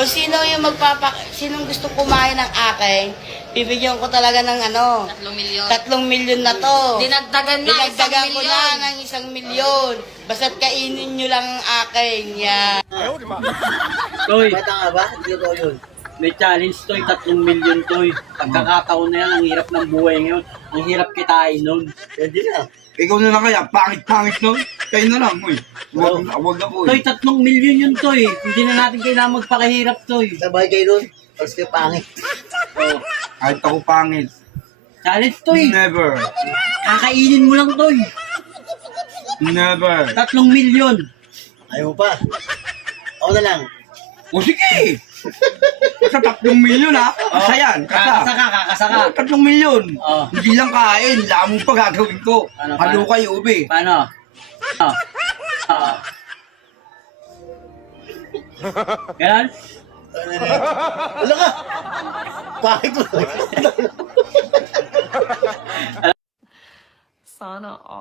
Kung sino yung sinong gusto kumain ng akin, bibigyan ko talaga ng 3 milyon. 3 milyon na to. Dinagdagan na, Dinagdagan 1 ko milyon. na ng 1 milyon. Basta't kainin nyo lang ang akin. Yan. Toy, Bata nga ba? Hindi ko yun. may challenge toy, 3 milyon toy. Pagkakataon na yan, ang hirap ng buhay ngayon. Ang hirap kitain nun. Pwede na. Ikaw na lang kaya, pangit-pangit nun. Kayo na lang, uy. Huwag ako Toy, eh. 3 milyon yun toy. Hindi na natin kailangan magpakahirap toy. Sabay kayo nun. Tapos kayo pangit. Oh. Kahit ako pangit. Challenge toy. Never. Kakainin mo lang toy. Never. 3 milyon. Ayaw mo pa. Ako na lang. O sige. Basta 3 milyon ha. Kasa yan, Kakasa kasa. ka, kakasa ka. 3 milyon. Oh. Hindi lang kain. Lamang pa gagawin ko. Ano, Halo paano? kayo, ube. Paano? Oh. Oh. Ganun? Wala ka. Pangit mo. Sana all.